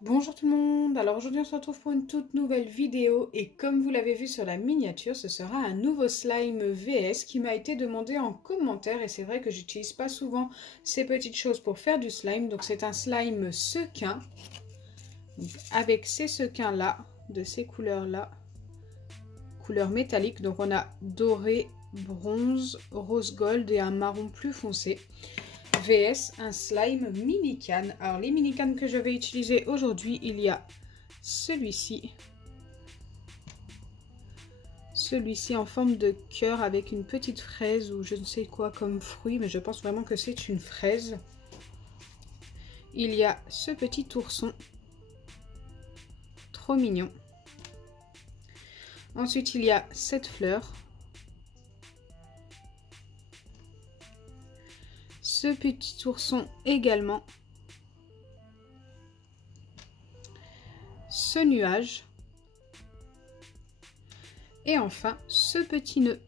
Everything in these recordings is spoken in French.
Bonjour tout le monde, alors aujourd'hui on se retrouve pour une toute nouvelle vidéo et comme vous l'avez vu sur la miniature, ce sera un nouveau slime VS qui m'a été demandé en commentaire et c'est vrai que j'utilise pas souvent ces petites choses pour faire du slime, donc c'est un slime sequin, donc avec ces sequins là, de ces couleurs là, couleur métallique, donc on a doré, bronze, rose gold et un marron plus foncé. VS un slime mini canne. Alors les mini cannes que je vais utiliser aujourd'hui, il y a celui-ci en forme de cœur avec une petite fraise ou je ne sais quoi comme fruit, mais je pense vraiment que c'est une fraise. Il y a ce petit ourson, trop mignon. Ensuite il y a cette fleur, ce petit ourson également, ce nuage et enfin ce petit nœud.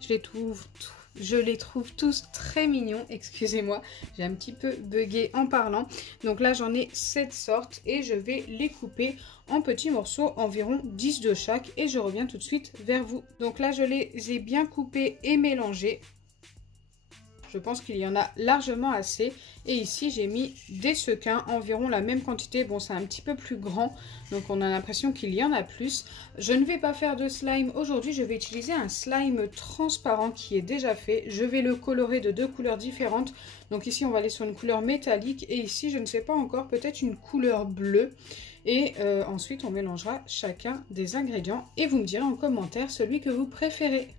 Je les trouve tous très mignons, excusez-moi, j'ai un petit peu bugué en parlant. Donc là j'en ai 7 sortes et je vais les couper en petits morceaux, environ 10 de chaque, et je reviens tout de suite vers vous. Donc là je les ai bien coupés et mélangés. Je pense qu'il y en a largement assez. Et ici, j'ai mis des sequins, environ la même quantité. Bon, c'est un petit peu plus grand, donc on a l'impression qu'il y en a plus. Je ne vais pas faire de slime aujourd'hui. Je vais utiliser un slime transparent qui est déjà fait. Je vais le colorer de 2 couleurs différentes. Donc ici, on va aller sur une couleur métallique. Et ici, je ne sais pas encore, peut-être une couleur bleue. Et ensuite, on mélangera chacun des ingrédients. Et vous me direz en commentaire celui que vous préférez.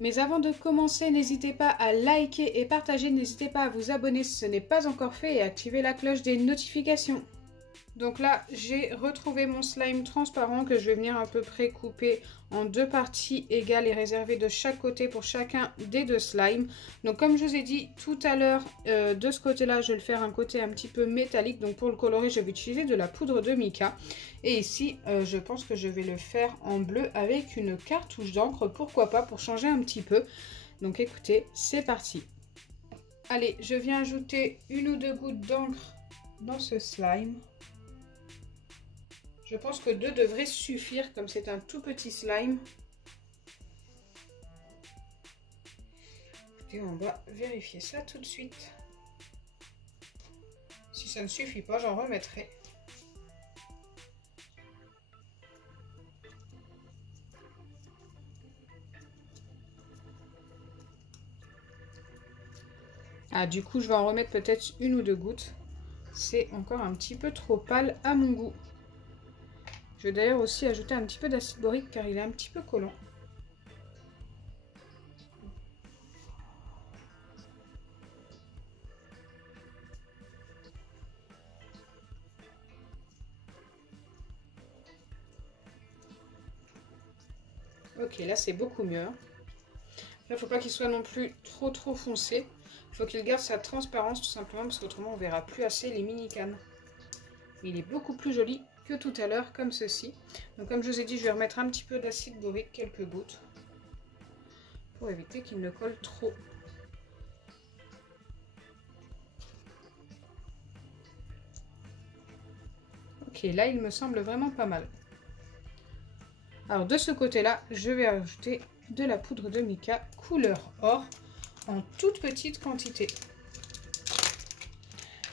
Mais avant de commencer, n'hésitez pas à liker et partager, n'hésitez pas à vous abonner si ce n'est pas encore fait et à activer la cloche des notifications. Donc là, j'ai retrouvé mon slime transparent que je vais venir à peu près couper en 2 parties égales et réserver de chaque côté pour chacun des 2 slimes. Donc comme je vous ai dit tout à l'heure, de ce côté-là, je vais le faire un côté un petit peu métallique. Donc pour le colorer, je vais utiliser de la poudre de mica. Et ici, je pense que je vais le faire en bleu avec une cartouche d'encre, pourquoi pas, pour changer un petit peu. Donc écoutez, c'est parti. Allez, je viens ajouter 1 ou 2 gouttes d'encre dans ce slime. Je pense que 2 devraient suffire comme c'est un tout petit slime. Et on va vérifier ça tout de suite. Si ça ne suffit pas, j'en remettrai. Ah, du coup, je vais en remettre peut-être 1 ou 2 gouttes. C'est encore un petit peu trop pâle à mon goût. Je vais d'ailleurs aussi ajouter un petit peu d'acide borique car il est un petit peu collant. Ok, là c'est beaucoup mieux. Il ne faut pas qu'il soit non plus trop foncé. Il faut qu'il garde sa transparence tout simplement parce qu'autrement on verra plus assez les mini cannes. Il est beaucoup plus joli que tout à l'heure comme ceci. Donc comme je vous ai dit, je vais remettre un petit peu d'acide borique, quelques gouttes, pour éviter qu'il ne colle trop. Ok, là il me semble vraiment pas mal. Alors de ce côté-là, je vais ajouter de la poudre de mica couleur or en toute petite quantité.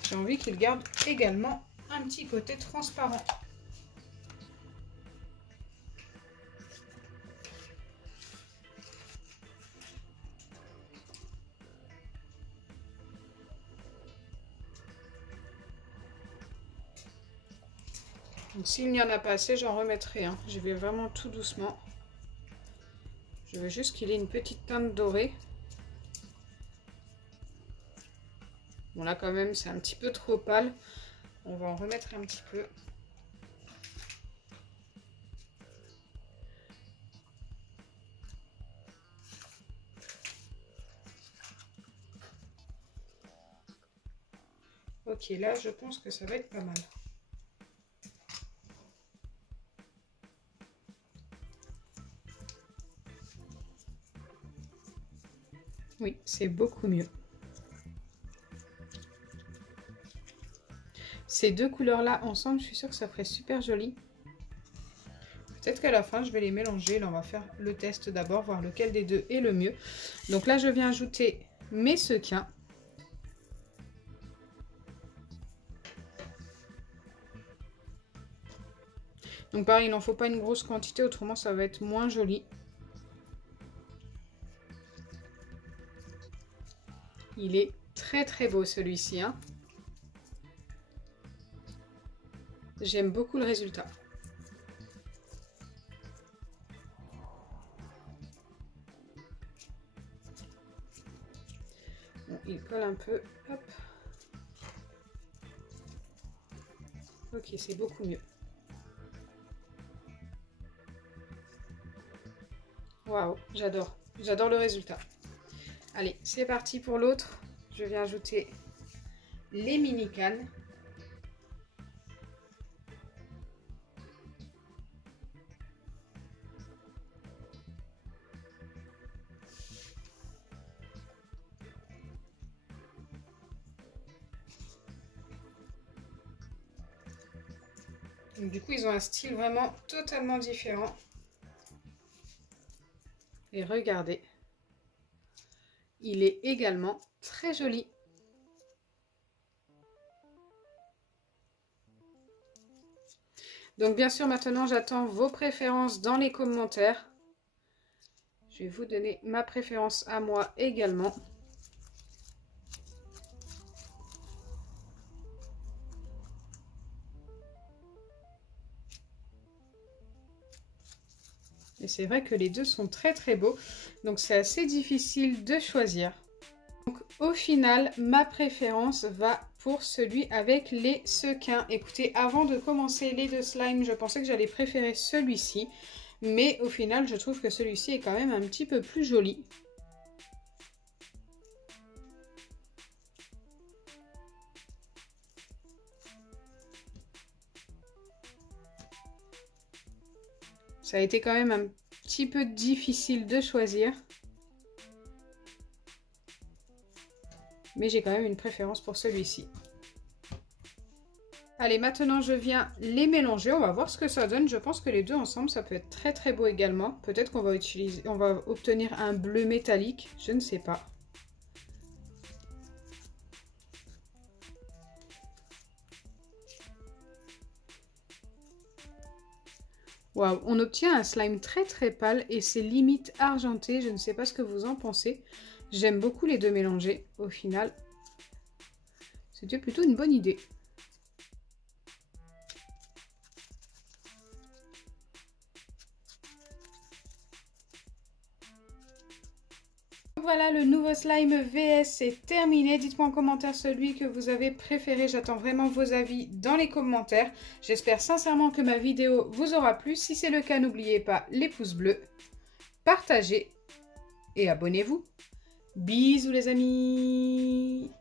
J'ai envie qu'il garde également un petit côté transparent. Donc s'il n'y en a pas assez, j'en remettrai un. Je vais vraiment tout doucement. Je veux juste qu'il ait une petite teinte dorée. Bon là quand même c'est un petit peu trop pâle. On va en remettre un petit peu. Ok, là je pense que ça va être pas mal. Oui, c'est beaucoup mieux. ces deux couleurs-là ensemble, je suis sûre que ça ferait super joli. Peut-être qu'à la fin, je vais les mélanger. Là, on va faire le test d'abord, voir lequel des deux est le mieux. Donc là, je viens ajouter mes sequins. Donc pareil, il n'en faut pas une grosse quantité, autrement ça va être moins joli. Il est très très beau celui-ci, hein. J'aime beaucoup le résultat. Bon, il colle un peu. Hop. Ok, c'est beaucoup mieux. Waouh, j'adore. J'adore le résultat. Allez, c'est parti pour l'autre. Je viens ajouter les mini cannes. Donc, du coup, ils ont un style vraiment totalement différent. Et regardez, il est également très joli. Donc bien sûr, maintenant, j'attends vos préférences dans les commentaires. Je vais vous donner ma préférence à moi également. Et c'est vrai que les deux sont très très beaux, donc c'est assez difficile de choisir. Donc au final, ma préférence va pour celui avec les sequins. Écoutez, avant de commencer les deux slimes, je pensais que j'allais préférer celui-ci. Mais au final, je trouve que celui-ci est quand même un petit peu plus joli. Ça a été quand même un petit peu difficile de choisir. Mais j'ai quand même une préférence pour celui-ci. Allez, maintenant je viens les mélanger. On va voir ce que ça donne. Je pense que les deux ensemble, ça peut être très très beau également. Peut-être qu'on va obtenir un bleu métallique. Je ne sais pas. Waouh, on obtient un slime très très pâle et c'est limite argenté. Je ne sais pas ce que vous en pensez. J'aime beaucoup les deux mélangés. Au final, c'était plutôt une bonne idée. Voilà, le nouveau slime VS est terminé. Dites-moi en commentaire celui que vous avez préféré. J'attends vraiment vos avis dans les commentaires. J'espère sincèrement que ma vidéo vous aura plu. Si c'est le cas, n'oubliez pas les pouces bleus, partagez et abonnez-vous. Bisous les amis!